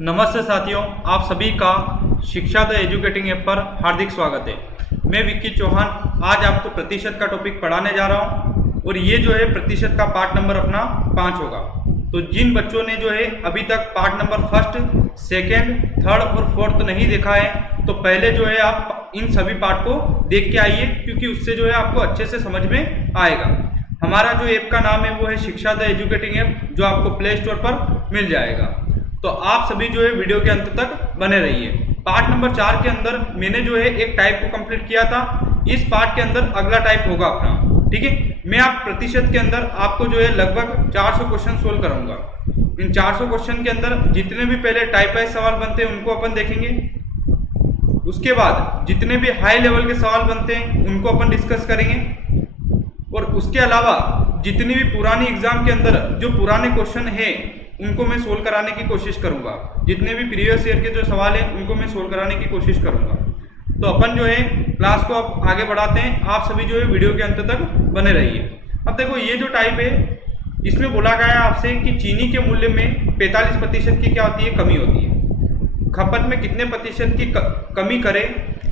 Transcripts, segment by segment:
नमस्ते साथियों, आप सभी का शिक्षा द एजुकेटिंग ऐप पर हार्दिक स्वागत है। मैं विक्की चौहान आज आपको प्रतिशत का टॉपिक पढ़ाने जा रहा हूं और ये जो है प्रतिशत का पार्ट नंबर अपना 5 होगा। तो जिन बच्चों ने जो है अभी तक part number first, second, third और फोर्थ नहीं देखा है तो पहले जो है आप इन सभी पार्ट को देख के आइए, क्योंकि उससे जो है आपको अच्छे से समझ में आएगा। हमारा जो ऐप का नाम है वो है शिक्षा द एजुकेटिंग ऐप, जो आपको प्ले स्टोर पर मिल जाएगा। तो आप सभी जो है वीडियो के अंत तक बने रहिए। पार्ट नंबर 4 के अंदर मैंने जो है एक टाइप को कंप्लीट किया था। इस पार्ट के अंदर अगला टाइप होगा अपना, ठीक है। मैं आप प्रतिशत के अंदर आपको जो है लगभग 400 क्वेश्चन सोल्व कराऊंगा। इन 400 क्वेश्चन के अंदर जितने भी पहले टाइप वाइज सवाल बनते हैं उनको अपन देखेंगे। उसके बाद जितने भी हाई लेवल के सवाल बनते हैं उनको अपन डिस्कस करेंगे। और उसके अलावा जितनी भी पुरानी एग्जाम के अंदर जो पुराने क्वेश्चन है उनको मैं सोल्व कराने की कोशिश करूंगा। जितने भी प्रीवियस ईयर के जो सवाल हैं उनको मैं सोल्व कराने की कोशिश करूंगा। तो अपन जो है क्लास को अब आगे बढ़ाते हैं। आप सभी जो है वीडियो के अंत तक बने रहिए। अब देखो, ये जो टाइप है इसमें बोला गया है आपसे कि चीनी के मूल्य में 45% की क्या होती है, कमी होती है। खपत में कितने प्रतिशत की कमी करे,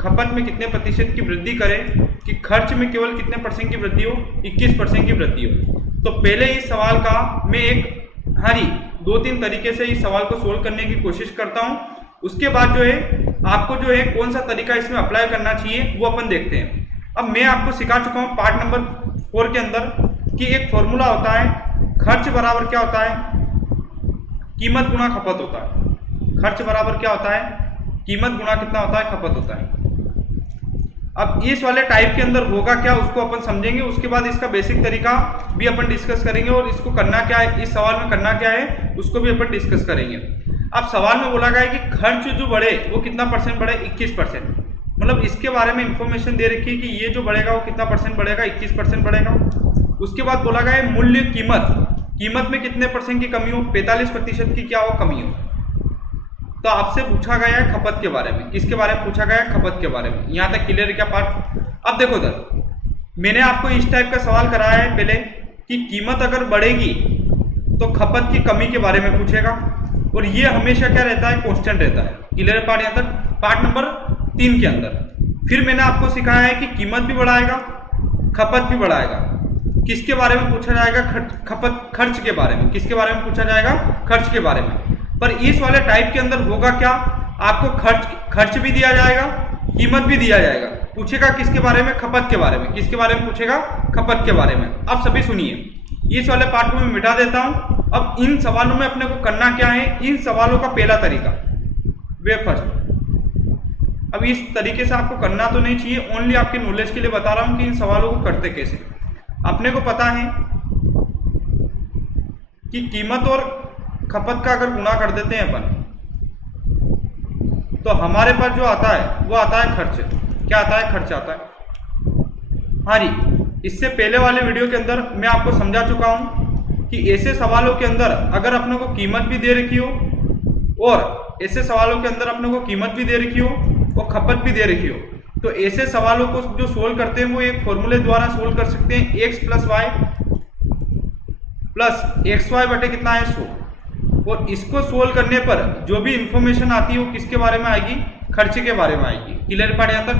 खपत में कितने प्रतिशत की वृद्धि करे, कि खर्च में केवल कितने परसेंट की वृद्धि हो, 21% की वृद्धि हो। तो पहले इस सवाल का मैं एक 2-3 तरीके से इस सवाल को सोल्व करने की कोशिश करता हूं। उसके बाद जो है आपको जो है कौन सा तरीका इसमें अप्लाई करना चाहिए वो अपन देखते हैं। अब मैं आपको सिखा चुका हूं पार्ट नंबर 4 के अंदर कि एक फॉर्मूला होता है, खर्च बराबर क्या होता है, कीमत गुणा खपत होता है। खर्च बराबर क्या होता है, कीमत गुणा कितना होता है, खपत होता है। अब इस वाले टाइप के अंदर होगा क्या उसको अपन समझेंगे। उसके बाद इसका बेसिक तरीका भी अपन डिस्कस करेंगे और इसको करना क्या है, इस सवाल में करना क्या है उसको भी अपन डिस्कस करेंगे। अब सवाल में बोला गया है कि खर्च जो बढ़े वो कितना परसेंट बढ़े, 21%। मतलब इसके बारे में इंफॉर्मेशन दे रखी है कि ये जो बढ़ेगा वो कितना परसेंट बढ़ेगा, 21% बढ़ेगा। उसके बाद बोला गया है मूल्य कीमत में कितने परसेंट की कमी हो, 45% की क्या हो, कमी हो। तो आपसे पूछा गया है खपत के बारे में। किसके बारे में पूछा गया है, खपत के बारे में। यहां तक क्लियर है क्या पार्ट। अब देखो इधर मैंने आपको इस टाइप का सवाल कराया है पहले कि कीमत अगर बढ़ेगी तो खपत की कमी के बारे में पूछेगा, और ये हमेशा क्या रहता है, कांस्टेंट रहता है। क्लियर पार्ट यहां तक पार्ट नंबर 3 के अंदर। फिर मैंने आपको सिखाया है कि कीमत भी बढ़ाएगा, खपत भी बढ़ाएगा। किसके बारे में पूछा जाएगा, खर्च के बारे में। किसके बारे में पूछा जाएगा, खर्च के बारे में। पर इस वाले टाइप के अंदर होगा क्या, आपको खर्च भी दिया जाएगा, कीमत भी दिया जाएगा। पूछेगा किसके बारे में, खपत के बारे में। किसके बारे में पूछेगा, खपत के बारे में। अब सभी सुनिए, इस वाले पार्ट को मैं मिटा देता हूं। अब इन सवालों में अपने को करना क्या है, इन सवालों का पहला तरीका वे फर्स्ट। अब इस तरीके से आपको करना तो नहीं चाहिए, ओनली आपके नॉलेज के लिए बता रहा हूं कि इन सवालों को करते कैसे। अपने को पता है कि कीमत और खपत का अगर गुणा कर देते हैं अपन तो हमारे पास जो आता है वो आता है खर्च। क्या आता है, खर्च आता है। हाँ जी, इससे पहले वाले वीडियो के अंदर मैं आपको समझा चुका हूं कि ऐसे सवालों के अंदर अगर अपने को कीमत भी दे रखी हो और ऐसे सवालों के अंदर अपने को कीमत भी दे रखी हो और खपत भी दे रखी हो, तो ऐसे सवालों को जो सोल्व करते हैं वो एक फॉर्मूले द्वारा सोल्व कर सकते हैं। x + y + xy बटे कितना है, 100। और इसको सोल्व करने पर जो भी इंफॉर्मेशन आती है वो किसके बारे में आएगी, खर्च के बारे में आएगी। क्लियर पार्ट यहां तक।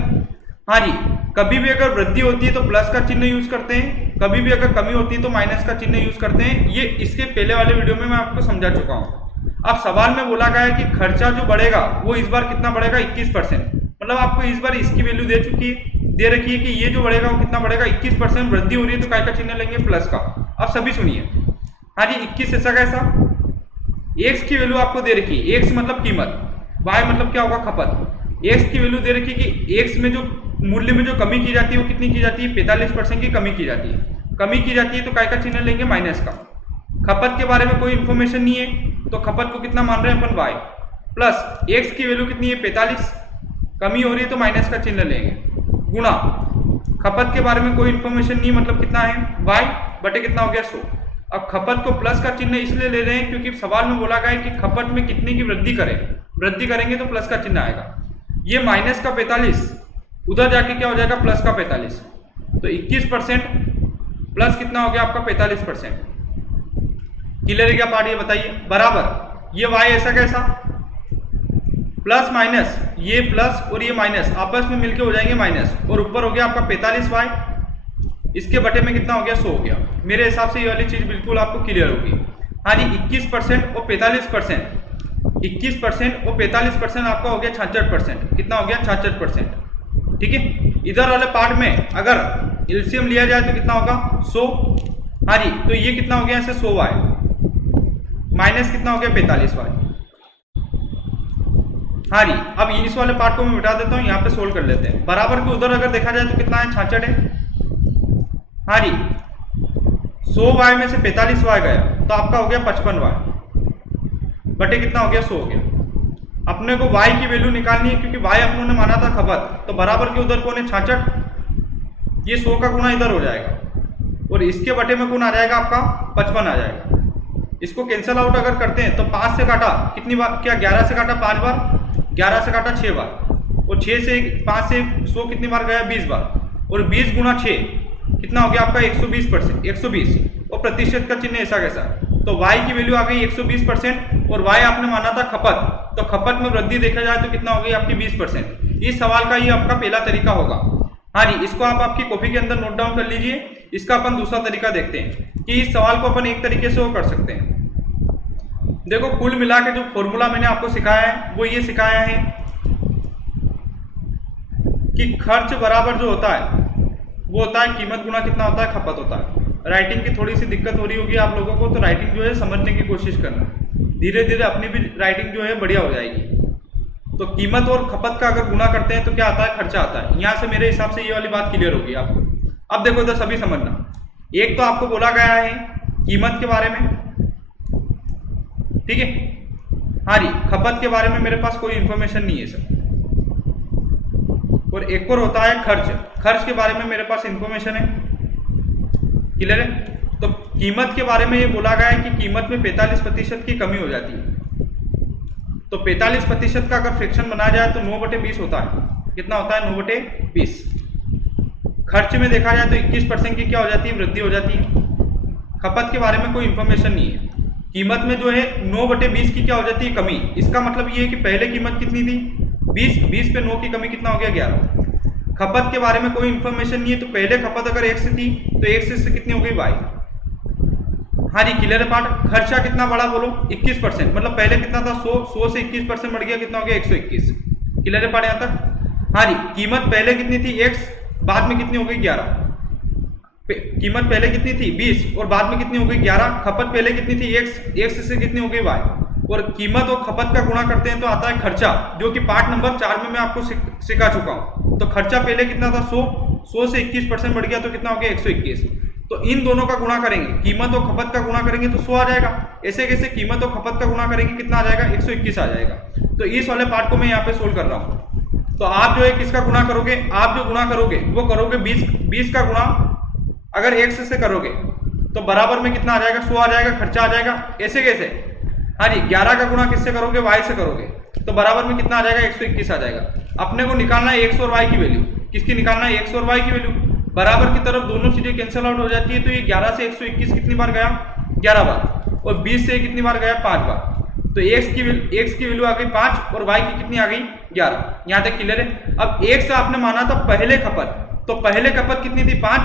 हाँ जी, कभी भी अगर वृद्धि होती है तो प्लस का चिन्ह यूज करते हैं, कभी भी अगर कमी होती है तो माइनस का चिन्ह यूज करते हैं। ये इसके पहले वाले वीडियो में मैं आपको समझा चुका हूं। अब सवाल में बोला गया है कि खर्चा जो बढ़ेगा वो इस बार कितना बढ़ेगा, 21%। मतलब आपको इस बार इसकी वैल्यू दे रखी है कि ये जो बढ़ेगा वो कितना बढ़ेगा, 21% वृद्धि हो रही है तो काय का चिन्ह लेंगे, प्लस का। अब सभी सुनिए, हाँ जी, 21 ऐसा कैसा। x की वैल्यू आपको दे रखी है, x मतलब कीमत, y मतलब क्या होगा, खपत। x की वैल्यू दे रखी है कि x में जो मूल्य में जो कमी की जाती है वो कितनी की जाती है, 45% की कमी की जाती है। कमी की जाती है तो काय का चिन्ह लेंगे, माइनस का। खपत के बारे में कोई इंफॉर्मेशन नहीं है तो खपत को कितना मान रहे हैं अपन, y प्लस x की वैल्यू कितनी है, 45, कमी हो रही है तो माइनस का चिन्ह लेंगे, गुणा खपत के बारे में कोई इंफॉर्मेशन नहीं, मतलब कितना है, y बटे कितना हो गया, 100। अब खपत को प्लस का चिन्ह इसलिए ले रहे हैं क्योंकि सवाल में बोला गया है कि खपत में कितने की वृद्धि करें, वृद्धि करेंगे तो प्लस का चिन्ह आएगा। ये माइनस का 45 उधर जाके क्या हो जाएगा, प्लस का 45। तो 21% प्लस कितना हो गया आपका, 45%। क्लियर है क्या पार्ट, ये बताइए। बराबर ये y ऐसा कैसा, प्लस माइनस, ये प्लस और ये माइनस आपस में मिलके हो जाएंगे माइनस, और ऊपर हो गया आपका 45y, इसके बटे में कितना हो गया 100 हो गया। मेरे हिसाब से ये वाली चीज बिल्कुल आपको क्लियर होगी। हाँ जी, 21% और 45%, 21% और 45% आपका हो गया 66%। कितना हो गया 66%। ठीक है, इधर वाले पार्ट में अगर एलसीएम लिया जाए तो कितना होगा 100। हाँ जी, तो ये कितना हो गया ऐसे 100y माइनस कितना हो गया 45y। हाँ जी, अब इस वाले पार्ट को मैं मिटा देता हूँ, यहाँ पे सोल्व कर लेते हैं। बराबर के उधर अगर देखा जाए तो कितना है 66 है। हाँ जी, 100y में से 45y गया तो आपका हो गया 55y बटे कितना हो गया 100 हो गया। अपने को y की वैल्यू निकालनी है क्योंकि y अपनों ने माना था खपत, तो बराबर के उधर कौन है 66, ये 100 का गुना इधर हो जाएगा और इसके बटे में कौन आ जाएगा आपका 55 आ जाएगा। इसको कैंसल आउट अगर करते हैं तो 5 से काटा कितनी बार, क्या 11 से काटा 5 बार, 11 से काटा 6 बार, और 6 से 5 से 100 कितनी बार गया 20 बार, और 20 गुना 6 कितना हो गया आपका 120%, 120, और प्रतिशत का चिन्ह ऐसा कैसा, तो y की वैल्यू आ गई 120% और y आपने माना था खपत, तो खपत में वृद्धि देखा जाए तो कितना हो गई आपकी 20%। इस सवाल का ये आपका पहला तरीका होगा। हाँ जी, इसको आप आपकी कॉपी के अंदर नोट डाउन कर लीजिए। इसका अपन दूसरा तरीका देखते हैं कि इस सवाल को अपन एक तरीके से वो कर सकते हैं। देखो, कुल मिला के जो फॉर्मूला मैंने आपको सिखाया है वो ये सिखाया है कि खर्च बराबर जो होता है वो होता है कीमत गुना कितना होता है खपत होता है। राइटिंग की थोड़ी सी दिक्कत हो रही होगी आप लोगों को, तो राइटिंग जो है समझने की कोशिश करना, धीरे धीरे अपनी भी राइटिंग जो है बढ़िया हो जाएगी। तो कीमत और खपत का अगर गुना करते हैं तो क्या आता है, खर्चा आता है। यहाँ से मेरे हिसाब से ये वाली बात क्लियर होगी आपको। अब देखो इधर सभी समझना, एक तो आपको बोला गया है कीमत के बारे में, ठीक है। हाँ जी, खपत के बारे में मेरे पास कोई इंफॉर्मेशन नहीं है सर। और एक और होता है खर्च, खर्च के बारे में मेरे पास इंफॉर्मेशन है, क्लियर है। तो कीमत के बारे में ये बोला गया है कि कीमत में 45% की कमी हो जाती है। तो 45% का अगर फ्रैक्शन बनाया जाए तो 9/20 होता है। कितना होता है 9/20। खर्च में देखा जाए तो 21% की क्या हो जाती है, वृद्धि हो जाती है। खपत के बारे में कोई इंफॉर्मेशन नहीं है। कीमत में जो है 9/20 की क्या हो जाती है, कमी। इसका मतलब ये है कि पहले कीमत कितनी थी 20 पे 9 की कमी कितना हो गया 11। खपत के बारे में कोई इंफॉर्मेशन नहीं है, तो पहले खपत अगर 1 से थी तो 1 से कितनी हो गई y। हाँ जी, क्लियर है पार्ट। खर्चा कितना बढ़ा बोलो 21%, मतलब पहले कितना था 100 से 21% बढ़ गया, कितना हो गया 121। क्लियर है पार्ट यहाँ तक। हाँ जी, कीमत पहले कितनी थी x, बाद में कितनी हो गई 11। कीमत पहले कितनी थी 20 और बाद में कितनी हो गई 11। खपत पहले कितनी थी x से कितनी हो गई y। और कीमत और खपत का गुणा करते हैं तो आता है खर्चा, जो कि पार्ट नंबर 4 में मैं आपको सिखा चुका हूं। तो खर्चा पहले कितना था 100 से 21% बढ़ गया तो कितना हो गया 121। तो इन दोनों का गुणा करेंगे, कीमत और खपत का गुणा करेंगे तो 100 आ जाएगा। ऐसे कैसे, कीमत और खपत का गुणा करेंगे कितना आ जाएगा 121 आ जाएगा। तो इस वाले पार्ट को मैं यहाँ पे सोल्व कर रहा हूँ। तो आप जो है किसका गुणा करोगे, आप जो गुणा करोगे वो करोगे 20 का गुणा अगर x से करोगे तो बराबर में कितना आ जाएगा 100 आ जाएगा, खर्चा आ जाएगा। ऐसे कैसे, हाँ जी, 11 का गुणा किससे करोगे y से करोगे तो बराबर में कितना आ जाएगा 121 आ जाएगा। अपने को निकालना है x और y की वैल्यू। किसकी निकालना है, x और y की वैल्यू। बराबर की तरफ दोनों चीजें कैंसिल आउट हो जाती है, तो ये 11 से 121 कितनी बार गया 11 बार, और 20 से कितनी बार गया 5 बार। तो x की वैल्यू आ गई 5 और y की कितनी आ गई 11। यहाँ तक क्लियर है। अब x आपने माना था पहले खपत, तो पहले खपत कितनी थी 5,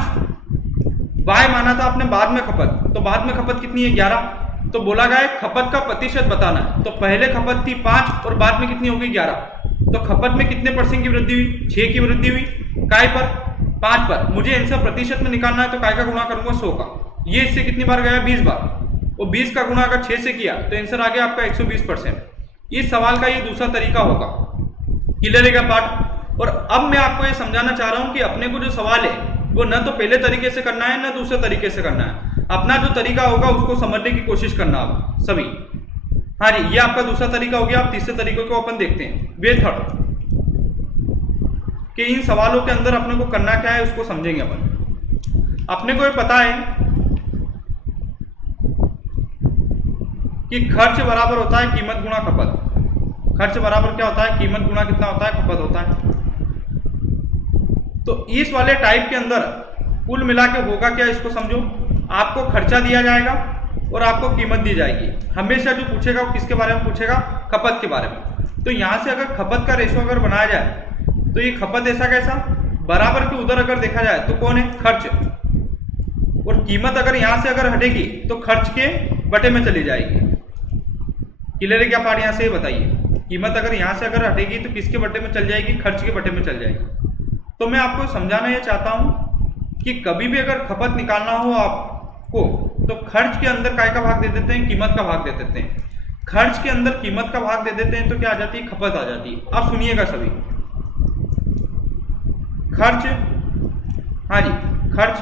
y माना था आपने बाद में खपत, तो बाद में खपत कितनी है 11। तो बोला गया है खपत का प्रतिशत बताना है। तो पहले खपत थी 5 और बाद में कितनी हो गई 11। तो खपत में कितने % की वृद्धि हुई, 6 की वृद्धि हुई। काय पर 5 पर। मुझे आंसर प्रतिशत में निकालना है तो काय का गुणा करूंगा 100 का। ये इससे कितनी बार गया 20 बार, और 20 का गुणा अगर 6 से किया तो आंसर आ गया आपका 120%। इस सवाल का ये दूसरा तरीका होगा। क्लियर है क्या पार्ट। और अब मैं आपको ये समझाना चाह रहा हूं कि अपने को जो सवाल है वो न तो पहले तरीके से करना है न दूसरे तरीके से करना है। अपना जो तरीका होगा उसको समझने की कोशिश करना आप सभी। हाँ जी, ये आपका दूसरा तरीका हो गया। आप तीसरे तरीके को अपन देखते हैं, वे थर्ड, कि इन सवालों के अंदर अपने को करना क्या है उसको समझेंगे अपन। अपने को ये पता है कि खर्च बराबर होता है कीमत गुणा खपत। खर्च बराबर क्या होता है, कीमत गुणा कितना होता है, खपत होता है। तो इस वाले टाइप के अंदर कुल मिला के होगा क्या, इसको समझो। आपको खर्चा दिया जाएगा और आपको कीमत दी जाएगी। हमेशा जो पूछेगा वो किसके बारे में पूछेगा, खपत के बारे में। तो यहाँ से अगर खपत का रेशो अगर बनाया जाए तो ये खपत ऐसा कैसा बराबर के उधर अगर देखा जाए तो कौन है, खर्च, और कीमत अगर यहाँ से अगर हटेगी तो खर्च के बटे में चली जाएगी। क्लियर है क्या पार्ट यहाँ से बताइए, कीमत अगर यहाँ से अगर हटेगी तो किसके बटे में चल जाएगी, खर्च के बटे में चल जाएगी। तो मैं आपको समझाना ये चाहता हूँ कि कभी भी अगर खपत निकालना हो आपको तो खर्च के अंदर काय का भाग दे देते हैं, कीमत का भाग दे देते हैं। खर्च के अंदर कीमत का भाग दे देते हैं तो क्या आ जाती है, खपत आ जाती है। अब सुनिएगा सभी, खर्च, हाँ जी, खर्च,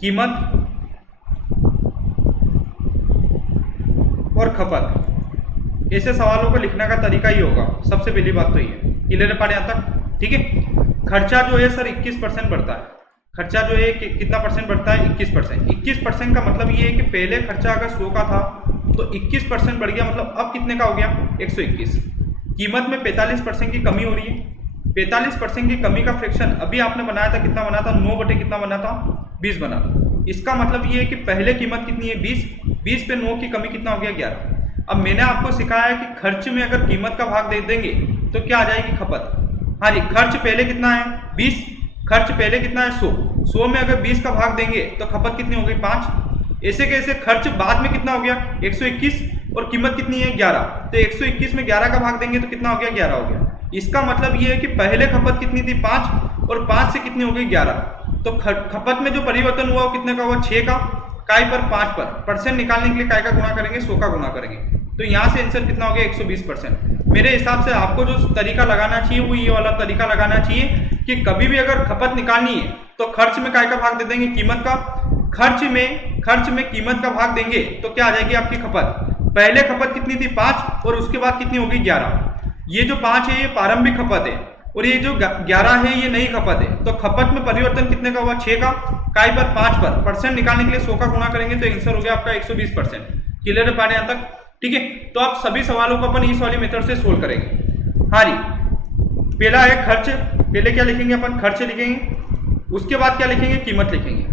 कीमत और खपत, ऐसे सवालों को लिखने का तरीका ही होगा। सबसे पहली बात तो ये क्लियर है पार्ट यहाँ तक, ठीक है। खर्चा जो है सर 21% बढ़ता है, खर्चा जो है कितना परसेंट बढ़ता है, 21%। 21% का मतलब ये है कि पहले खर्चा अगर 100 का था तो 21% बढ़ गया, मतलब अब कितने का हो गया, 121। कीमत में 45% की कमी हो रही है। 45% की कमी का फ्रैक्शन अभी आपने बनाया था, कितना बना था, 9 बटे कितना बना था, 20 बना था। इसका मतलब ये है कि पहले कीमत कितनी है, 20, 20 पे 9 की कमी कितना हो गया, 11। अब मैंने आपको सिखाया है कि खर्च में अगर कीमत का भाग दे देंगे तो क्या आ जाएगी, खपत। हाँ जी, खर्च पहले कितना है, 20, खर्च पहले कितना है, 100, 100 में अगर 20 का भाग देंगे तो खपत कितनी हो गई, 5। ऐसे कैसे खर्च बाद में कितना हो गया, 121, और कीमत कितनी है, 11। तो 121 में 11 का भाग देंगे तो कितना हो गया, 11 हो गया। इसका मतलब ये है कि पहले खपत कितनी थी, 5, और 5 से कितनी हो गई, 11। तो खपत में जो परिवर्तन हुआ वो कितने का हुआ, 6 का, काय पर 5 पर। परसेंट निकालने के लिए काय का गुणा करेंगे, 100 का गुणा करेंगे। तो यहाँ से आंसर कितना हो गया, 120%। मेरे हिसाब से आपको जो तरीका लगाना चाहिए वो ये वाला तरीका लगाना चाहिए कि कभी भी अगर खपत निकालनी है तो खर्च में काय का भाग दे देंगे, कीमत का। खर्च में कीमत का भाग देंगे तो क्या आ जाएगी आपकी खपत। पहले खपत कितनी थी, 5, और उसके बाद कितनी होगी, 11। ये जो 5 है ये प्रारंभिक खपत है, और ये जो 11 है ये नई खपत है। तो खपत में परिवर्तन कितने का हुआ, 6 का, काय पर 5 पर। परसेंट निकालने के लिए 100 का गुणा करेंगे तो आंसर हो गया आपका 120%। क्लियर है पार्ट यहाँ तक, ठीक है। तो आप सभी सवालों को अपन इस वाली मेथड से सोल्व करेंगे। हाँ जी, पहला है खर्च, पहले क्या लिखेंगे अपन, खर्च लिखेंगे, उसके बाद क्या लिखेंगे, कीमत लिखेंगे।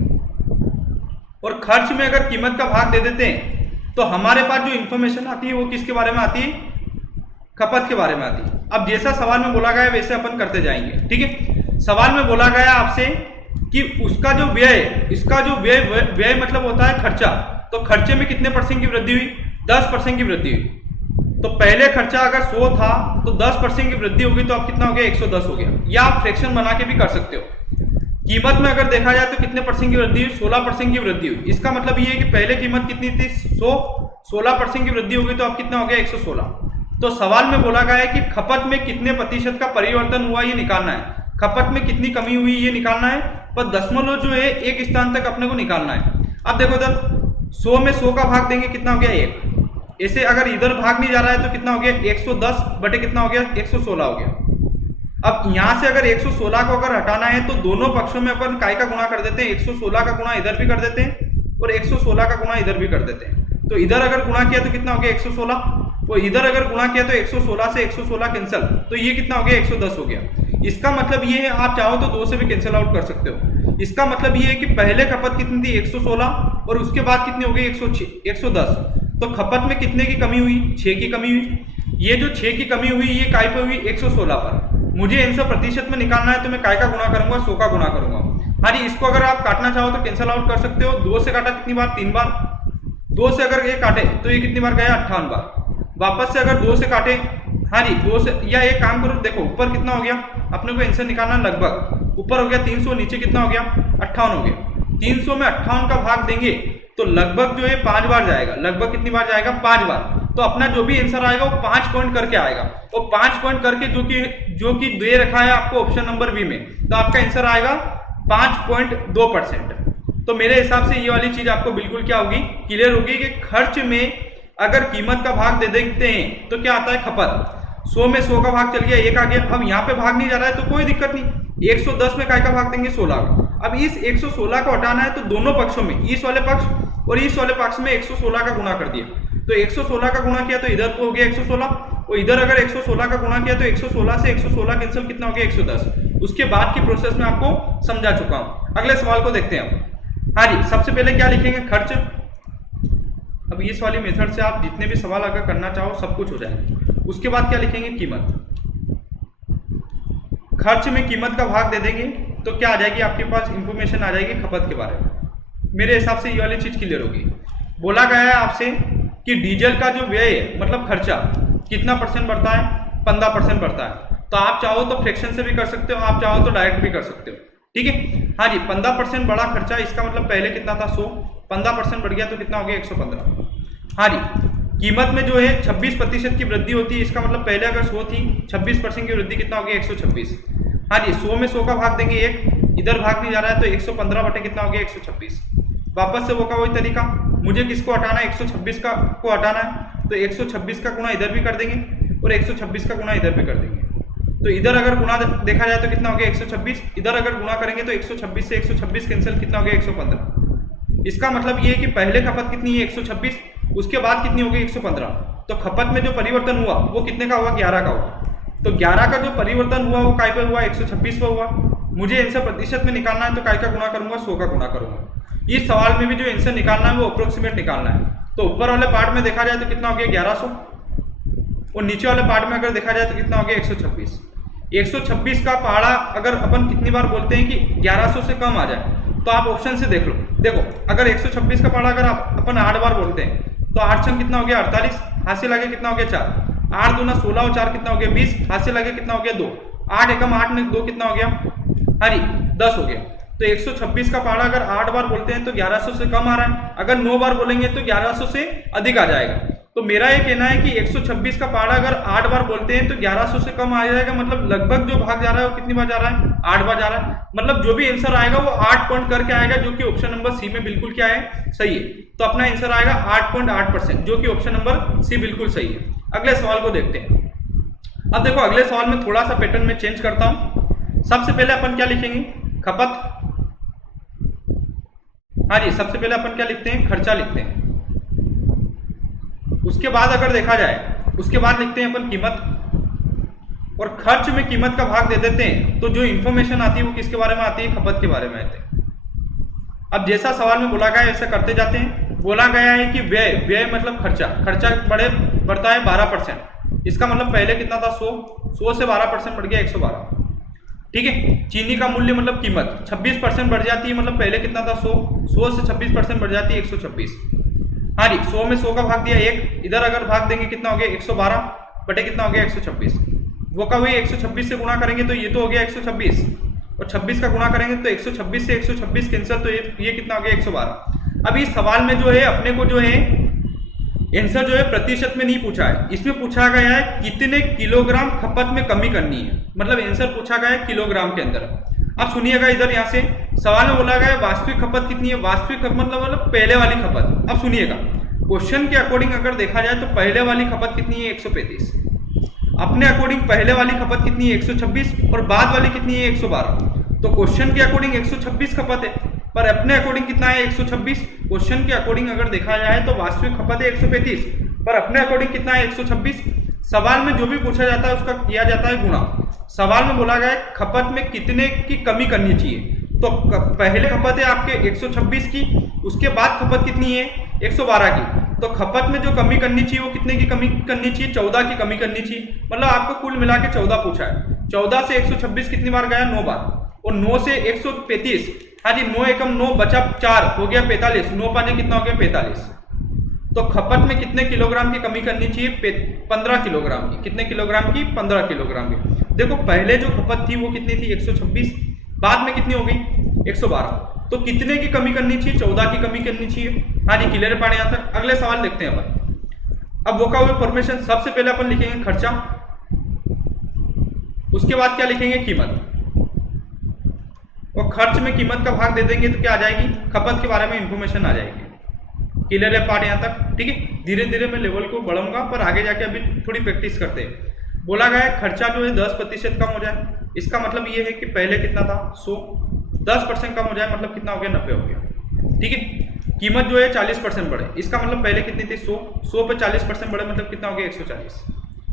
और खर्च में अगर कीमत का भाग दे देते हैं तो हमारे पास जो इंफॉर्मेशन आती है वो किसके बारे में आती है, खपत के बारे में आती है। अब जैसा सवाल में बोला गया है वैसे अपन करते जाएंगे, ठीक है। सवाल में बोला गया आपसे कि उसका जो व्यय, इसका जो व्यय मतलब होता है खर्चा। तो खर्चे में कितने परसेंट की वृद्धि हुई, 10% की वृद्धि हुई। तो पहले खर्चा अगर 100 था तो 10% की वृद्धि होगी तो अब कितना हो गया, 110 हो गया। या आप फ्रैक्शन बना के भी कर सकते हो। कीमत में अगर देखा जाए तो कितने परसेंट की वृद्धि हुई, 16% की वृद्धि हुई। इसका मतलब ये है कि पहले कीमत कितनी थी, 100, 16% की वृद्धि होगी तो अब कितना हो गया, 116। तो सवाल में बोला गया है कि खपत में कितने प्रतिशत का परिवर्तन हुआ ये निकालना है, खपत में कितनी कमी हुई ये निकालना है, पर दशमलव जो है एक स्थान तक अपने को निकालना है। अब देखो इधर 100 में 100 का भाग देंगे, कितना हो गया, 1। ऐसे अगर इधर भाग नहीं जा रहा है तो कितना हो गया, 110 बटे कितना हो गया, 116 हो गया। अब यहां से अगर 116 को अगर हटाना है तो दोनों पक्षों में अपन काय का गुणा कर देते हैं, 116 का गुणा इधर भी कर देते हैं और 116 का गुणा इधर भी कर देते हैं। तो इधर अगर गुणा किया तो कितना हो गया, 116, और इधर अगर गुणा किया तो 116 से 116 कैंसिल, तो ये कितना हो गया, 110 हो गया। इसका मतलब ये है, आप चाहो तो 2 से भी कैंसिल आउट कर सकते हो। इसका मतलब ये है कि पहले खपत कितनी थी, 116, और उसके बाद कितनी हो गई, 110। तो खपत में कितने की कमी हुई, 6 की कमी हुई। ये जो 6 की कमी हुई ये काय पर हुई, 116 पर। मुझे इनसे प्रतिशत में निकालना है तो मैं काय का गुणा करूंगा, 100 का गुणा करूंगा। हाँ जी, इसको अगर आप काटना चाहो तो कैंसिल आउट कर सकते हो। 2 से काटा कितनी बार, 3 बार। 2 से अगर ये काटे तो ये कितनी बार गया, 58 बार। वापस से अगर 2 से काटे, हाँ जी 2 से, या एक काम करो, देखो ऊपर कितना हो गया, अपने को आंसर निकालना, लगभग ऊपर हो गया 300, नीचे कितना हो गया, 58 हो गया। 300 में 58 का भाग देंगे तो लगभग जो है 5 बार जाएगा। लगभग कितनी बार जाएगा, 5 बार। तो अपना जो भी आंसर आएगा वो 5 पॉइंट करके आएगा, और 5 पॉइंट करके जो कि दे रखा है आपको ऑप्शन नंबर बी में, तो आपका आंसर आएगा 5.2%। तो मेरे हिसाब से ये वाली चीज आपको बिल्कुल क्या होगी, क्लियर होगी कि खर्च में अगर कीमत का भाग दे देते हैं तो क्या आता है, खपत। 100 में 100 का भाग चल गया, 1 आ गया। अब यहाँ पे भाग नहीं जा रहा है तो कोई दिक्कत नहीं, 110 में काय का भाग देंगे, 16 का। अब इस 116 को हटाना है तो दोनों पक्षों में, इस वाले पक्ष और इस वाले पक्ष में 116 का गुणा कर दिया। तो 116 का गुणा किया तो इधर तो हो गया 116, और इधर अगर 116 का गुणा किया तो 116 से 116 कैंसिल, कितना हो गया, 110। उसके बाद की प्रोसेस में आपको समझा चुका हूं। अगले सवाल को देखते हैं हम। हाँ जी, सबसे पहले क्या लिखेंगे, खर्च। अब अब इस वाली मेथड से आप जितने भी सवाल अगर करना चाहो सब कुछ हो जाएंगे। उसके बाद क्या लिखेंगे, कीमत। खर्च में कीमत का भाग दे देंगे तो क्या आ जाएगी आपके पास, इंफॉर्मेशन आ जाएगी खपत के बारे में। मेरे हिसाब से ये वाली चीज क्लियर होगी। बोला गया है आपसे कि डीजल का जो व्यय है मतलब खर्चा कितना % बढ़ता है, 15% बढ़ता है। तो आप चाहो तो फ्रैक्शन से भी कर सकते हो, आप चाहो तो डायरेक्ट भी कर सकते हो, ठीक है। हाँ जी, 15% बढ़ा खर्चा, इसका मतलब पहले कितना था 100, 15% बढ़ गया तो कितना हो गया 115। हाँ जी, कीमत में जो है 26% की वृद्धि होती है, इसका मतलब पहले अगर 100 थी 26% की वृद्धि कितना हो गया 126। हाँ जी, 100 में 100 का भाग देंगे 1, इधर भाग नहीं जा रहा है तो 115 बटे कितना हो गया 126। वापस से वो का वही तरीका, मुझे किसको हटाना है 126 का को हटाना है तो 126 का गुणा इधर भी कर देंगे और 126 का गुणा इधर भी कर देंगे। तो इधर अगर गुणा देखा जाए तो कितना हो गया 126, इधर अगर गुणा करेंगे तो 126 से 126 कैंसिल, कितना हो गया 115। इसका मतलब ये है कि पहले खपत कितनी है 126, उसके बाद कितनी हो गई 115। तो खपत में जो परिवर्तन हुआ वो कितने का हुआ, 11 का हुआ। तो 11 का जो परिवर्तन हुआ वो काय पे हुआ, 126 पे हुआ। मुझे आंसर प्रतिशत में निकालना है तो काय का गुणा करूंगा, 100 का गुणा करूंगा। इस सवाल में भी जो आंसर निकालना है वो अप्रोक्सीमेट निकालना है। तो ऊपर वाले पार्ट में देखा जाए तो कितना हो गया 1100 और नीचे वाले पार्ट में अगर देखा जाए तो कितना हो गया 126। 126 का पहाड़ा अगर अपन कितनी बार बोलते हैं कि 1100 से कम आ जाए तो आप ऑप्शन से देख लो। देखो अगर 126 का पहाड़ा अगर अपन 8 बार बोलते हैं तो 8 छंग कितना हो गया 48, हाथ से लगे कितना हो गया 4, 8 दूना 16 और 4 कितना हो गया 20, हाथ से लगे कितना हो गया 2, 8 एकम 8 में 2 कितना हो गया, अरे 10 हो गया। तो 126 का पहाड़ा अगर 8 बार बोलते हैं तो 1100 से कम आ रहा है, अगर 9 बार बोलेंगे तो 1100 से अधिक आ जाएगा। तो मेरा ये कहना है कि 126 का पहाड़ा अगर 8 बार बोलते हैं तो 1100 से कम आ जाएगा, मतलब लगभग जो भाग जा रहा है वो कितनी बार जा रहा है 8 बार जा रहा है। मतलब जो भी आंसर आएगा वो 8 पॉइंट करके आएगा, जो कि ऑप्शन नंबर सी में बिल्कुल क्या है, सही है। तो अपना आंसर आएगा 8.8%, जो कि ऑप्शन नंबर सी बिल्कुल सही है। अगले सवाल को देखते हैं। अब देखो अगले सवाल में थोड़ा सा पैटर्न में चेंज करता हूं। सबसे पहले अपन क्या लिखेंगे, खपत। हाँ जी, सबसे पहले अपन क्या लिखते हैं, खर्चा लिखते हैं। उसके बाद अगर देखा जाए उसके बाद लिखते हैं अपन कीमत। और खर्च में कीमत का भाग दे देते हैं तो जो इंफॉर्मेशन आती है वो किसके बारे में आती है, खपत के बारे में आती है। अब जैसा सवाल में बोला गया है ऐसा करते जाते हैं। बोला गया है कि व्यय, व्यय मतलब खर्चा, खर्चा बढ़ता है 12%। इसका मतलब पहले कितना था 100 से 12% बढ़ गया 112, ठीक है। चीनी का मूल्य मतलब कीमत 26% बढ़ जाती है, मतलब पहले कितना था 100 से 26% बढ़ जाती है 126। हाँ जी, 100 में 100 का भाग दिया 1, इधर अगर भाग देंगे कितना हो गया 112 बटे कितना हो गया 126। वो का वही 126 से गुणा करेंगे तो ये तो हो गया 126 और 26 का गुणा करेंगे तो 126 से 126 कैंसिल, तो ये कितना हो गया 112। अब इस सवाल में जो है अपने को जो है आंसर जो है प्रतिशत में नहीं पूछा है, इसमें पूछा गया है कितने किलोग्राम खपत में कमी करनी है, मतलब आंसर पूछा गया है किलोग्राम के अंदर। अब सुनिएगा इधर यहाँ से सवाल में बोला गया वास्तविक खपत कितनी है, वास्तविक खपत मतलब पहले वाली खपत। अब सुनिएगा क्वेश्चन के अकॉर्डिंग अगर देखा जाए तो पहले वाली खपत कितनी है 135, अपने अकॉर्डिंग पहले वाली खपत कितनी है 126 और बाद वाली कितनी है 112। तो क्वेश्चन के अकॉर्डिंग 126 खपत है पर अपने अकॉर्डिंग कितना है 126। क्वेश्चन के अकॉर्डिंग अगर देखा जाए तो वास्तविक खपत है 135 पर अपने अकॉर्डिंग कितना है 126। सवाल में जो भी पूछा जाता है उसका किया जाता है गुणा। सवाल में बोला गया है खपत में कितने की कमी करनी चाहिए, तो पहले खपत है आपके 126 की, उसके बाद खपत कितनी है 112 की। तो खपत में जो कमी करनी चाहिए वो कितने की कमी करनी चाहिए, 14 की कमी करनी चाहिए। मतलब आपको कुल मिला के 14 पूछा है। 14 से 126 कितनी बार गया 9 बार और 9 से 135, हाँ जी 9 एकम 9 बचा 4 हो गया 45, 9 पाने कितना हो गया 45। तो खपत में कितने किलोग्राम की कमी करनी चाहिए 15 किलोग्राम की। कितने किलोग्राम की 15 किलोग्राम की। देखो पहले जो खपत थी वो कितनी थी 126, बाद में कितनी हो गई 112। तो कितने की कमी करनी चाहिए 14 की कमी करनी चाहिए। हाँ जी क्लियर पाने यहाँ तक। अगले सवाल देखते हैं अपन। अब वोकाबुलरी फॉर्मेशन सबसे पहले अपन लिखेंगे खर्चा, उसके बाद क्या लिखेंगे कीमत। और खर्च में कीमत का भाग दे देंगे तो क्या आ जाएगी, खपत के बारे में इंफॉर्मेशन आ जाएगी। क्लियर है पार्ट यहाँ तक, ठीक है। धीरे धीरे मैं लेवल को बढ़ाऊंगा पर आगे जाके अभी थोड़ी प्रैक्टिस करते हैं। बोला गया है खर्चा जो है 10% कम हो जाए, इसका मतलब ये है कि पहले कितना था 100, 10% कम हो जाए मतलब कितना हो गया 90 हो गया, ठीक है। कीमत जो है 40% बढ़े, इसका मतलब पहले कितनी थी 100 पे 40% बढ़े मतलब कितना हो गया 140।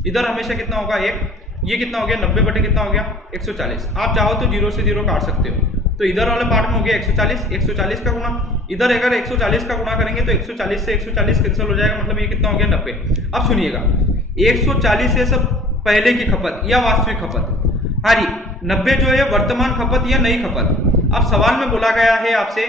इधर हमेशा कितना होगा 1, ये कितना हो गया 90 बटे कितना हो गया 140। आप चाहो तो 0 से 0 काट सकते हो, तो इधर वाले पार्ट में हो गया 140, 140 का गुणा, इधर अगर 140 का गुणा करेंगे तो 140 से 140 कैंसिल हो जाएगा, मतलब ये कितना हो गया 90। अब सुनिएगा 140 है सब पहले की खपत या वास्तविक खपत, हाँ जी 90 जो है वर्तमान खपत या नई खपत। अब सवाल में बोला गया है आपसे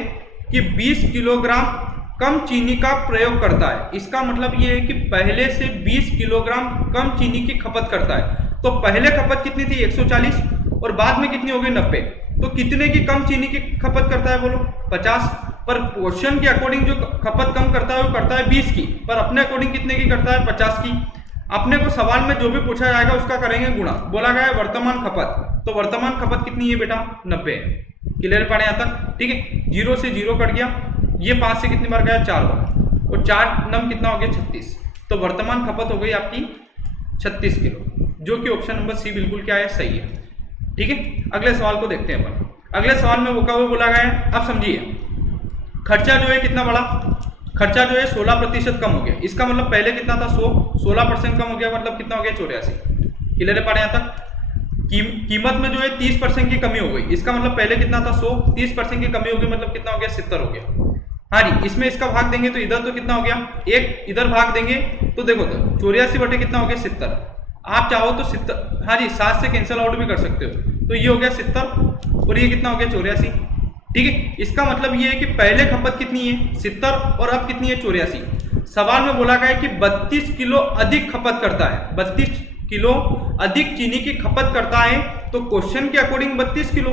कि 20 किलोग्राम कम चीनी का प्रयोग करता है, इसका मतलब ये है कि पहले से 20 किलोग्राम कम चीनी की खपत करता है। तो पहले खपत कितनी थी 140 और बाद में कितनी हो गई 90, तो कितने की कम चीनी की खपत करता है बोलो 50। पर क्वेश्चन के अकॉर्डिंग जो खपत कम करता है वो करता है 20 की, पर अपने अकॉर्डिंग कितने की करता है 50 की। अपने को सवाल में जो भी पूछा जाएगा उसका करेंगे गुणा, बोला गया है वर्तमान खपत, तो वर्तमान खपत कितनी है बेटा 90 है। क्लियर पड़े यहाँ तक, ठीक है। 0 से 0 कट गया, ये 5 से कितनी बार गया 4 बार, और 4 नम कितना हो गया 36, तो वर्तमान खपत हो गई आपकी 36 किलो, जो कि ऑप्शन नंबर सी बिल्कुल क्या है सही है, ठीक है। अगले सवाल को देखते हैं अपन। अगले सवाल में वो क्या बोला गया है, अब समझिए खर्चा जो है कितना बढ़ा, खर्चा जो है 16% कम हो गया, इसका मतलब पहले कितना था 100, 16% कम हो गया, मतलब कितना हो गया 84। क्लियर पड़े यहाँ तक। कीमत में जो है 30% की कमी हो गई, इसका मतलब पहले कितना था 100, 30% की कमी हो गई, मतलब कितना हो गया 70 हो गया। हाँ जी, इसमें इसका भाग देंगे तो इधर तो कितना हो गया 1, इधर भाग देंगे तो देखो तो 84 बटे कितना हो गया 70। आप चाहो तो 70, हाँ जी 7 से कैंसिल आउट भी कर सकते हो, तो ये हो गया 70 और ये कितना हो गया 84, ठीक है। इसका मतलब ये है कि पहले खपत कितनी है 70 और अब कितनी है 84। सवाल में बोला गया है कि 32 किलो अधिक खपत करता है, 32 किलो अधिक चीनी की खपत करता है, तो क्वेश्चन के अकॉर्डिंग 32 किलो,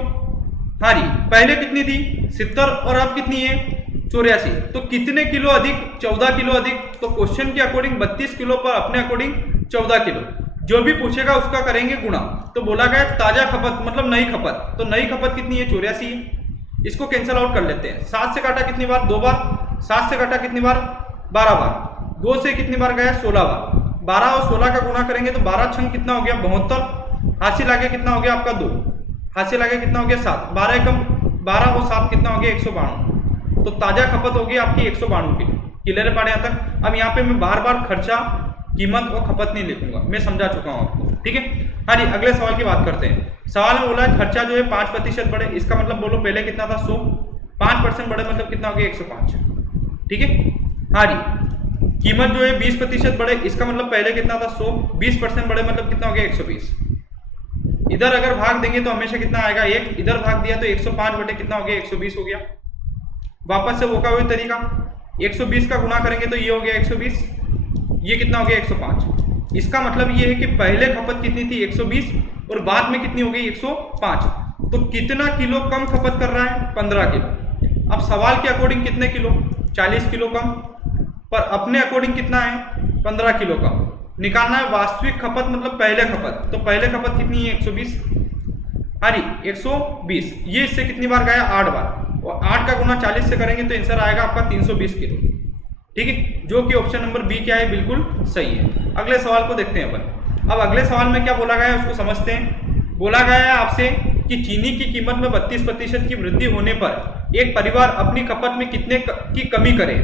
हाँ जी पहले कितनी थी 70 और अब कितनी है 84, तो कितने किलो अधिक 14 किलो अधिक, तो क्वेश्चन के अकॉर्डिंग 32 किलो पर अपने अकॉर्डिंग 14 किलो, जो भी पूछेगा उसका करेंगे गुणा। तो बोला गया ताजा खपत मतलब नई खपत, तो नई खपत कितनी है 84, इसको कैंसिल आउट कर लेते हैं। 7 से काटा कितनी बार 2 बार, 7 से काटा कितनी बार 12 बार, 2 से कितनी बार गया 16 बार, 12 और 16 का गुणा करेंगे तो 12 छंग कितना हो गया 72, हासिल आगे कितना हो गया आपका 2, हासिल आगे कितना हो गया 7, 12 कम 12 और 7 कितना हो गया 192, तो ताजा खपत होगी आपकी 192 की। क्लियर पड़े यहाँ तक। अब यहाँ पे मैं बार बार खर्चा कीमत और खपत नहीं लिखूंगा, मैं समझा चुका हूँ आपको, ठीक है। हाँ जी अगले सवाल की बात करते हैं। सवाल में बोला है खर्चा जो है 5% बढ़े, इसका मतलब बोलो पहले कितना था 100, 5% बढ़े मतलब कितना हो गया 105, ठीक है। हाँ जी कीमत जो है 20% बढ़े, इसका मतलब पहले कितना था 100, 20% बढ़े मतलब कितना हो गया 120। इधर अगर भाग देंगे तो हमेशा कितना आएगा 1, इधर भाग दिया तो 105 बटे कितना हो गया 120 हो गया। वापस से वो का वही तरीका, 120 का गुणा करेंगे तो ये हो गया 120, ये कितना हो गया 105। इसका मतलब ये है कि पहले खपत कितनी थी 120 और बाद में कितनी हो गई 105, तो कितना किलो कम खपत कर रहा है 15 किलो। अब सवाल के अकॉर्डिंग कितने किलो 40 किलो कम, पर अपने अकॉर्डिंग कितना है 15 किलो कम। निकालना है वास्तविक खपत मतलब पहले खपत, तो पहले खपत कितनी है 120, हाँ जी 120, ये इससे कितनी बार गया 8 बार, और 8 का गुणा 40 से करेंगे तो आंसर आएगा आपका 320 किलो, ठीक है, जो कि ऑप्शन नंबर बी क्या है बिल्कुल सही है। अगले सवाल को देखते हैं अपन। अब अगले सवाल में क्या बोला गया है उसको समझते हैं। बोला गया है आपसे कि चीनी की कीमत में 32% की वृद्धि होने पर एक परिवार अपनी खपत में कितने की कमी करे।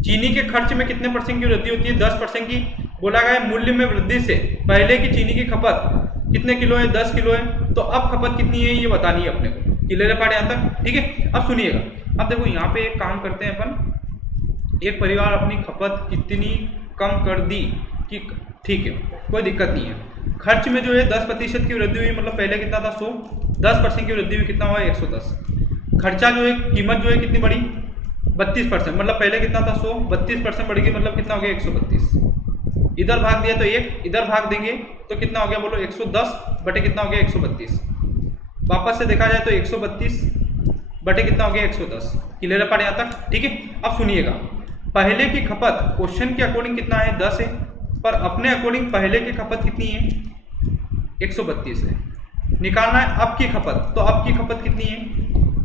चीनी के खर्च में कितने % की वृद्धि होती है 10% की। बोला गया है मूल्य में वृद्धि से पहले की चीनी की खपत कितने किलो है 10 किलो है, तो अब खपत कितनी है ये बतानी है अपने को। क्लियर पार्ट यहाँ तक, ठीक है। अब सुनिएगा, अब देखो यहाँ पे एक काम करते हैं अपन, एक परिवार अपनी खपत कितनी कम कर दी कि ठीक है कोई दिक्कत नहीं है। खर्च में जो है 10% की वृद्धि हुई, मतलब पहले कितना था 100, 10% की वृद्धि हुई कितना हुआ 110। खर्चा जो है कीमत जो है कितनी बढ़ी 32%, मतलब पहले कितना था 100, 32% बढ़ गई मतलब कितना हो गया 132। इधर भाग दिया तो 1, इधर भाग देंगे तो कितना हो गया बोलो 110 बटे कितना हो गया 132। वापस से देखा जाए तो 132 बटे कितना हो गया 110। क्लियर पार्ट यहाँ तक, ठीक है। अब सुनिएगा, पहले की खपत क्वेश्चन के अकॉर्डिंग कितना है 10 है, पर अपने अकॉर्डिंग पहले की खपत कितनी है 132 है। निकालना है अब की खपत, तो अब की खपत कितनी है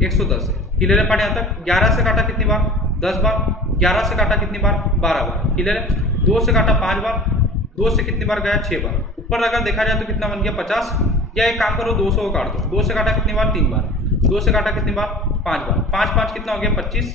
110 है। क्लियर पार्ट यहाँ तक। 11 से काटा कितनी बार 10 बार, 11 से काटा कितनी बार 12 बार। क्लियर है। 2 से काटा 5 बार, 2 से कितनी बार गया 6 बार। ऊपर अगर देखा जाए तो कितना बन गया 50, या एक काम करो 200 को काट दो। 2 से काटा कितनी बार 3 बार, 2 से काटा कितनी बार 5 बार, 5 5 कितना हो गया 25।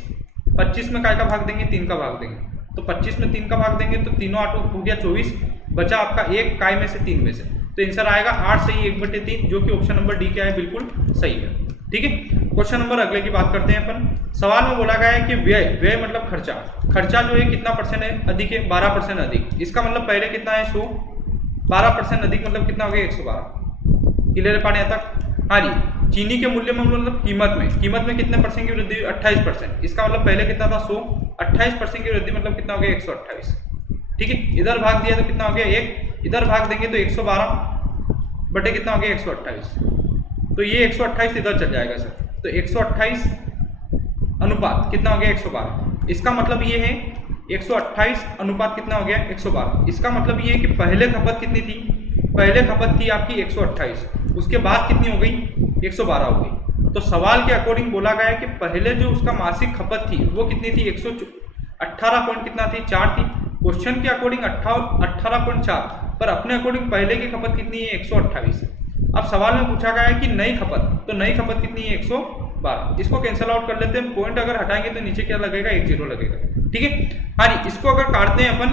25 में काय का भाग देंगे 3 का भाग देंगे, तो 25 में 3 का भाग देंगे तो तीनों 8 हो गया 24, बचा आपका 1 काय में से 3 में से, तो आंसर आएगा 8 सही 1/3, जो कि ऑप्शन नंबर डी क्या है बिल्कुल सही है, ठीक है। क्वेश्चन नंबर अगले की बात करते हैं अपन। सवाल में बोला गया है कि व्यय, व्यय मतलब खर्चा, खर्चा जो है कितना परसेंट है अधिक है, 12% अधिक। इसका मतलब पहले कितना है 100, 12% अधिक मतलब कितना हो गया 112। क्लियर है पाठ यहाँ तक? हाँ जी। चीनी के मूल्य में मतलब कीमत में कितने परसेंट की वृद्धि? 28%। इसका मतलब पहले कितना था 100, 28% की वृद्धि मतलब कितना हो गया 128। ठीक है, इधर भाग दिया तो कितना हो गया 1, इधर भाग देंगे तो 112 बटे कितना हो गया 128। तो ये 128 इधर चल जाएगा सर, तो 128 अनुपात कितना हो गया 112। इसका मतलब ये है 128 अनुपात कितना हो गया 112। इसका मतलब ये है कि पहले खपत कितनी थी? पहले खपत थी आपकी 128, उसके बाद कितनी हो गई 112 हो गई। तो सवाल के अकॉर्डिंग बोला गया है कि पहले जो उसका मासिक खपत थी वो कितनी थी 118 पॉइंट कितना थी 4 थी। क्वेश्चन के अकॉर्डिंग 18.4, पर अपने अकॉर्डिंग पहले की खपत कितनी है 128। अब सवाल में पूछा गया है कि नई खपत, तो नई खपत कितनी है 112। इसको कैंसिल आउट कर लेते हैं, पॉइंट अगर हटाएंगे तो नीचे क्या लगेगा 1 0 लगेगा। ठीक है, हाँ जी। इसको अगर काटते हैं अपन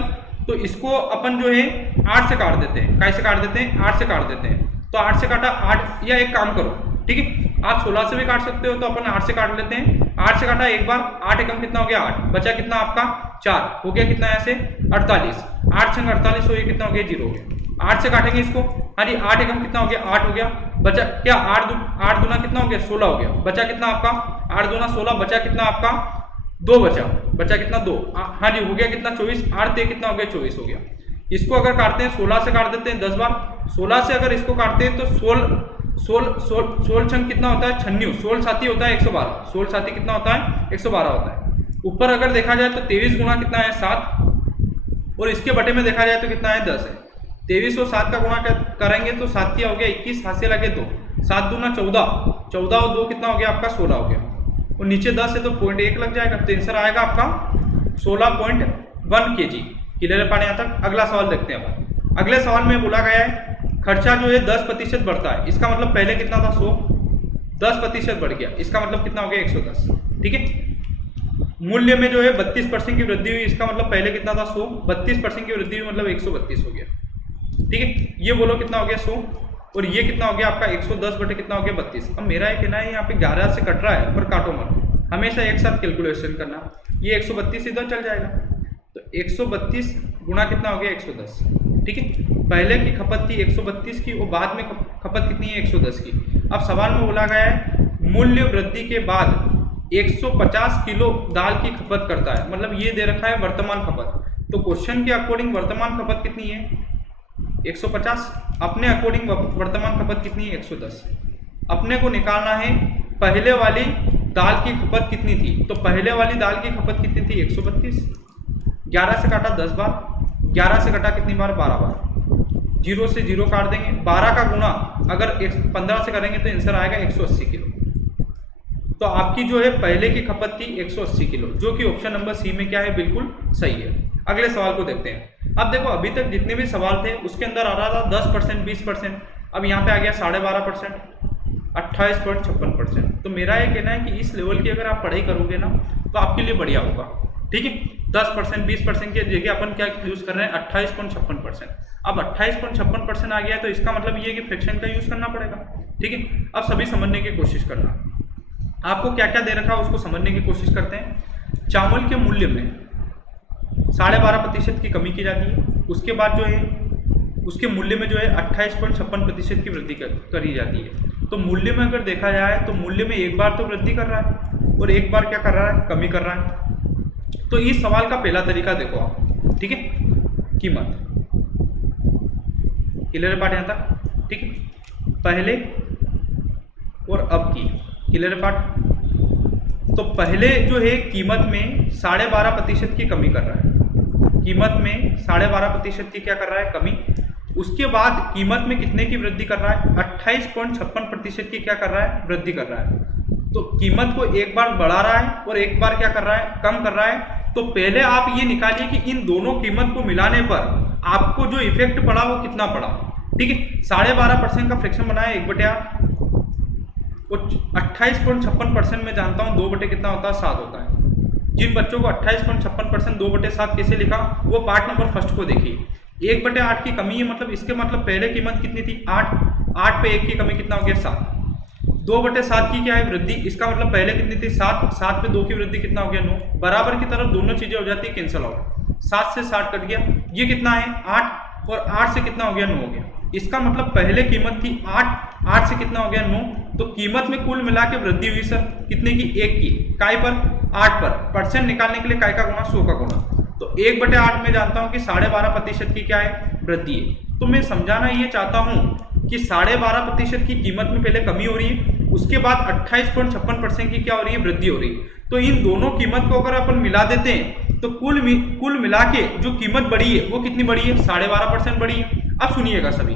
तो इसको अपन जो है 8 से काट देते हैं। कैसे काट देते हैं? 8 से काट देते हैं। तो 8 से काटा 8, या एक काम करो, ठीक है, आप 16 से भी काट सकते हो, तो अपन 8 से काट लेते हैं। 8 से काटा एक बार, 8 एकम कितना हो गया 8, बचा कितना आपका 4, हो गया कितना ऐसे 48। 8 संग 48 हो गया, कितना हो गया 0 हो गया। 8 से काटेंगे इसको, हाँ जी, 8 एकम कितना हो गया 8 हो गया, बचा क्या 8 दूना कितना हो गया 16 हो गया, बचा कितना आपका 8 दूना 16, बचा कितना आपका 2 बचा कितना 2, हाँ जी, हो गया कितना 24। 8 ते कितना हो गया 24 हो गया। इसको अगर काटते हैं 16 से काट देते हैं 10 बार। 16 से अगर इसको काटते हैं तो 16 छंग कितना होता है 96, 16 साथी होता है 112, 16 साथी कितना होता है 112 होता है। ऊपर अगर देखा जाए तो 23 गुना कितना है 7, और इसके बटे में देखा जाए तो कितना है 10 है। 23 और 7 का गुणा करेंगे तो 7 क्या हो गया 21, हाथ से लगे 2, 7 दूना 14, 14 और 2 कितना हो गया आपका 16 हो गया, और नीचे 10 है तो 0.1 लग जाएगा। तो आंसर आएगा आपका 16.1 kg। क्लियर है पाने यहाँ तक? अगला सवाल देखते हैं अपन। अगले सवाल में बोला गया है खर्चा जो है 10% बढ़ता है। इसका मतलब पहले कितना था 100, 10% बढ़ गया, इसका मतलब कितना हो गया 110। ठीक है, मूल्य में जो है 32% की वृद्धि हुई। इसका मतलब पहले कितना था 100, 32% की वृद्धि हुई मतलब 132 हो गया। ठीक है, ये बोलो कितना हो गया 100, और ये कितना हो गया आपका 110 बटे कितना हो गया 32। अब मेरा ये कहना है यहाँ पे 11 से कट रहा है, पर काटो मत, हमेशा एक साथ कैलकुलेशन करना। ये 132 इधर चल जाएगा, तो 132 गुणा कितना हो गया 110। ठीक है, पहले की खपत थी 132 की, और बाद में खपत कितनी है 110 की। अब सवाल में बोला गया है मूल्य वृद्धि के बाद 150 किलो दाल की खपत करता है, मतलब ये दे रखा है वर्तमान खपत। तो क्वेश्चन के अकॉर्डिंग वर्तमान खपत कितनी है 150, अपने अकॉर्डिंग वर्तमान खपत कितनी है 110। अपने को निकालना है पहले वाली दाल की खपत कितनी थी, तो पहले वाली दाल की खपत कितनी थी 132। 11 से काटा 10 बार, 11 से कटा कितनी बार 12 बार, 0 से 0 काट देंगे। 12 का गुना अगर 15 से करेंगे तो आंसर आएगा 180 किलो। तो आपकी जो है पहले की खपत थी 180 किलो, जो कि ऑप्शन नंबर सी में क्या है बिल्कुल सही है। अगले सवाल को देखते हैं। अब देखो अभी तक जितने भी सवाल थे उसके अंदर आ रहा था 10%, 20%, अब यहाँ पे आ गया 12.5%, 28.56%। तो मेरा ये कहना है कि इस लेवल की अगर आप पढ़ाई करोगे ना तो आपके लिए बढ़िया होगा। ठीक है, 10%, 20% की जगह अपन क्या यूज कर रहे हैं 28.56%। अब 28.56% आ गया है तो इसका मतलब ये है कि फ्रैक्शन का यूज करना पड़ेगा। ठीक है, अब सभी समझने की कोशिश करना, आपको क्या क्या दे रखा है उसको समझने की कोशिश करते हैं। चावल के मूल्य में 12.5% की कमी की जाती है, उसके बाद जो है उसके मूल्य में जो है 28.56% की वृद्धि करी जाती है। तो मूल्य में अगर देखा जाए तो मूल्य में एक बार तो वृद्धि कर रहा है और एक बार क्या कर रहा है कमी कर रहा है। तो इस सवाल का पहला तरीका देखो आप, ठीक है, कीमत। क्लियर पार्ट यहाँ तक? ठीक है, पहले और अब की। Clear part? तो पहले जो है कीमत में 12.5% की कमी कर रहा है, कीमत में 12.5% की क्या कर रहा है कमी। उसके बाद कीमत में कितने की वृद्धि कर रहा है 28.56% की क्या कर रहा है वृद्धि कर रहा है। तो कीमत को एक बार बढ़ा रहा है और एक बार क्या कर रहा है कम कर रहा है। तो पहले आप ये निकालिए कि इन दोनों कीमत को मिलाने पर आपको जो इफेक्ट पड़ा वो कितना पड़ा। ठीक है, 12.5% का फ्रैक्शन बनाया 1/8 और 28.56% में जानता हूँ 2 बटे कितना होता है 7 होता है। जिन बच्चों को 28.56% 2/7 कैसे लिखा वो पार्ट नंबर फर्स्ट को देखिए। 1/8 की कमी है, मतलब इसके मतलब पहले कीमत कितनी थी 8 पे 1 की कमी कितना हो गया 7। 2/7 की क्या है वृद्धि, इसका मतलब पहले कितनी थी 7, 7 पे 2 की वृद्धि कितना हो गया 9, बराबर की तरफ दोनों चीजें हो जाती है कैंसिल आउट, 7 से 60 कट गया, ये कितना है 8 और 8 से कितना हो गया 9 हो गया। इसका मतलब पहले कीमत थी 8, 8 से कितना हो गया 9, तो कीमत में कुल मिला के वृद्धि हुई सर कितने की 1 की, काय पर 8 पर, परसेंट निकालने के लिए काय का गुणा 100 का गुणा, तो 1/8 में जानता हूं कि 12.5% की क्या है वृद्धि है। तो मैं समझाना ये चाहता हूं कि 12.5% की कीमत में पहले कमी हो रही है, उसके बाद 28.56% की क्या हो रही है वृद्धि हो रही है। तो इन दोनों कीमत को अगर अपन मिला देते हैं तो कुल मिला के जो कीमत बढ़ी है वो कितनी बढ़ी है 12.5% बढ़ी है। अब सुनिएगा सभी,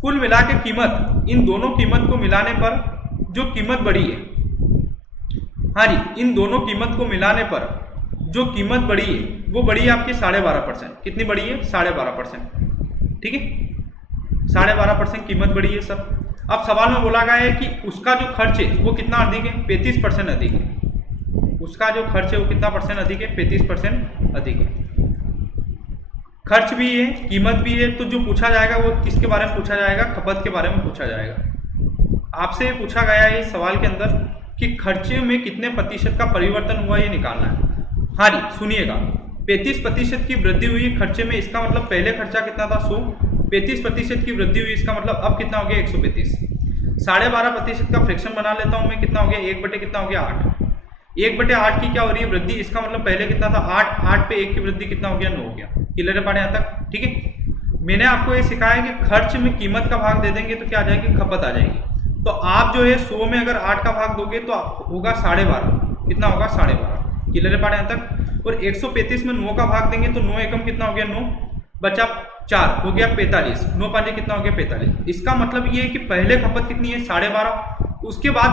कुल मिला के कीमत, इन दोनों कीमत को मिलाने पर जो कीमत बढ़ी है, हाँ जी, इन दोनों कीमत को मिलाने पर जो कीमत बढ़ी है वो बढ़ी है आपकी 12.5%। कितनी बढ़ी है 12.5%, ठीक है 12.5% कीमत बढ़ी है सर। अब सवाल में बोला गया है कि उसका जो खर्च है वो कितना अधिक है, 35% अधिक है, उसका जो खर्च है वो कितना परसेंट अधिक है 35% अधिक है। खर्च भी है कीमत भी है, तो जो पूछा जाएगा वो किसके बारे में पूछा जाएगा, खपत के बारे में पूछा जाएगा। आपसे पूछा गया है इस सवाल के अंदर कि खर्चे में कितने प्रतिशत का परिवर्तन हुआ ये निकालना है। हाँ जी सुनिएगा, 35% की वृद्धि हुई खर्चे में, इसका मतलब पहले खर्चा कितना था 100, 35% की वृद्धि हुई, इसका मतलब अब कितना हो गया 135। 12.5% का फ्रैक्शन बना लेता हूं मैं, कितना हो गया 1 कितना हो गया 8, 1/8 की क्या हो रही है वृद्धि, इसका मतलब पहले कितना था 8, 8 पे 1 की वृद्धि कितना हो गया 9 हो गया। क्लियर है पाठ यहाँ तक, ठीक है। मैंने आपको ये सिखाया कि खर्च में कीमत का भाग दे देंगे तो क्या आ जाएगी, खपत आ जाएगी। तो आप जो है 100 में अगर 8 का भाग दोगे तो होगा 12.5, कितना होगा 12.5। क्लियर है पाठ यहाँ तक। और 135 में 9 का भाग देंगे तो 9 एकम कितना हो गया 9, बचा 4 हो गया 45, 9 5 कितना हो गया 45। इसका मतलब ये है कि पहले खपत कितनी है 12.5, उसके बाद